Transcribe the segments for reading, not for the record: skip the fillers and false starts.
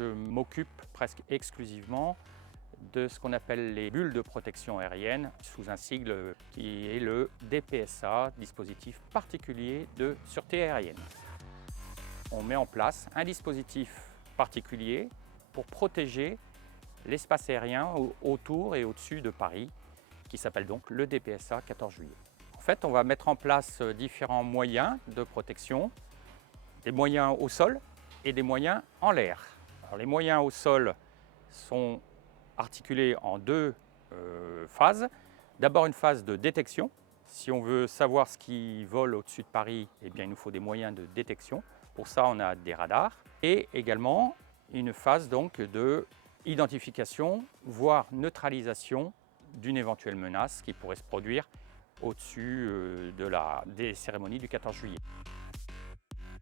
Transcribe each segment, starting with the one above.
je m'occupe presque exclusivement de ce qu'on appelle les bulles de protection aérienne, sous un sigle qui est le DPSA, dispositif particulier de sûreté aérienne. On met en place un dispositif particulier pour protéger l'espace aérien autour et au-dessus de Paris, qui s'appelle donc le DPSA 14 juillet. En fait, on va mettre en place différents moyens de protection, des moyens au sol et des moyens en l'air. Alors, les moyens au sol sont articulés en deux phases. D'abord une phase de détection. Si on veut savoir ce qui vole au-dessus de Paris, eh bien, il nous faut des moyens de détection. Pour ça, on a des radars. Et également une phase donc de identification, voire neutralisation d'une éventuelle menace qui pourrait se produire au-dessus des cérémonies du 14 juillet.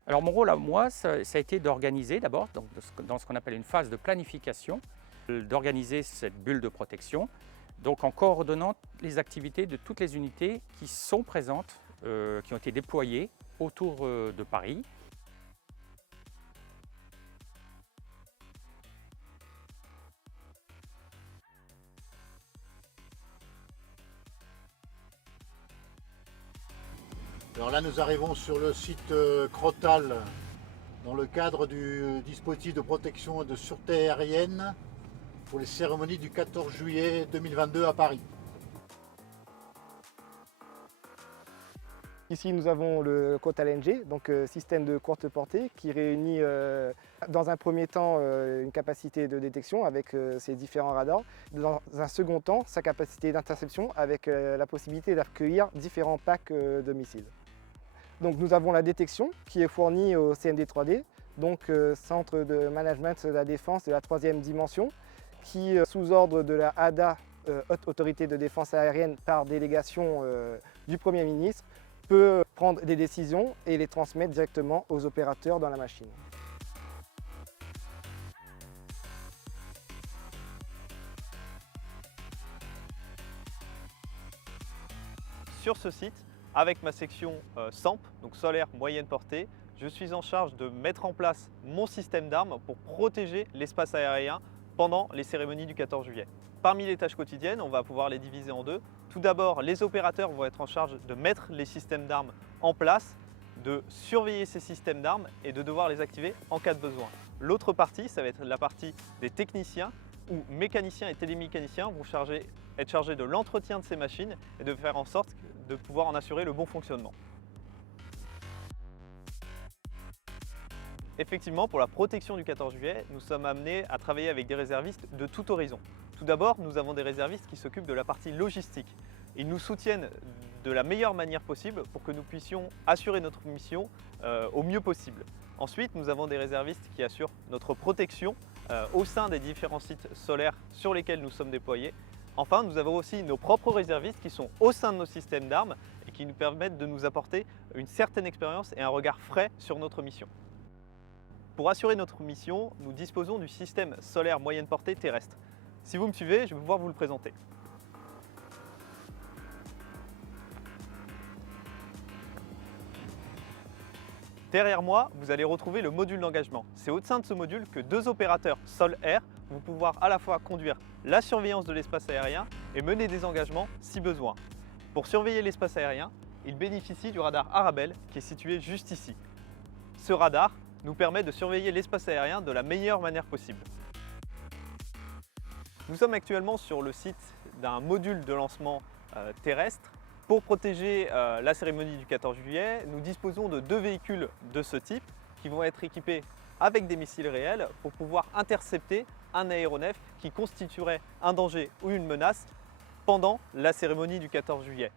Alors mon rôle à moi, ça a été d'organiser d'abord, dans ce qu'on appelle une phase de planification, d'organiser cette bulle de protection, donc en coordonnant les activités de toutes les unités qui sont présentes, qui ont été déployées autour de Paris. Alors là, nous arrivons sur le site Crottal dans le cadre du dispositif de protection et de sûreté aérienne pour les cérémonies du 14 juillet 2022 à Paris. Ici, nous avons le Crottal NG, donc système de courte portée qui réunit dans un premier temps une capacité de détection avec ses différents radars. Dans un second temps, sa capacité d'interception avec la possibilité d'accueillir différents packs de missiles. Donc nous avons la détection qui est fournie au CMD 3D, donc Centre de Management de la Défense de la 3e dimension, qui sous ordre de la HADA, Haute Autorité de Défense Aérienne par délégation du Premier ministre, peut prendre des décisions et les transmettre directement aux opérateurs dans la machine. Sur ce site, avec ma section SAMP, donc solaire moyenne portée, je suis en charge de mettre en place mon système d'armes pour protéger l'espace aérien pendant les cérémonies du 14 juillet. Parmi les tâches quotidiennes, on va pouvoir les diviser en deux. Tout d'abord, les opérateurs vont être en charge de mettre les systèmes d'armes en place, de surveiller ces systèmes d'armes et de devoir les activer en cas de besoin. L'autre partie, ça va être la partie des techniciens où mécaniciens et télémécaniciens vont être chargés de l'entretien de ces machines et de faire en sorte de pouvoir en assurer le bon fonctionnement. Effectivement, pour la protection du 14 juillet, nous sommes amenés à travailler avec des réservistes de tout horizon. Tout d'abord, nous avons des réservistes qui s'occupent de la partie logistique. Ils nous soutiennent de la meilleure manière possible pour que nous puissions assurer notre mission au mieux possible. Ensuite, nous avons des réservistes qui assurent notre protection au sein des différents sites solaires sur lesquels nous sommes déployés. Enfin, nous avons aussi nos propres réservistes qui sont au sein de nos systèmes d'armes et qui nous permettent de nous apporter une certaine expérience et un regard frais sur notre mission. Pour assurer notre mission, nous disposons du système solaire moyenne portée terrestre. Si vous me suivez, je vais pouvoir vous le présenter. Derrière moi, vous allez retrouver le module d'engagement. C'est au sein de ce module que deux opérateurs sol-air vont pouvoir à la fois conduire la surveillance de l'espace aérien et mener des engagements si besoin. Pour surveiller l'espace aérien, ils bénéficient du radar Arabelle qui est situé juste ici. Ce radar nous permet de surveiller l'espace aérien de la meilleure manière possible. Nous sommes actuellement sur le site d'un module de lancement terrestre. Pour protéger la cérémonie du 14 juillet, nous disposons de deux véhicules de ce type qui vont être équipés avec des missiles réels pour pouvoir intercepter un aéronef qui constituerait un danger ou une menace pendant la cérémonie du 14 juillet.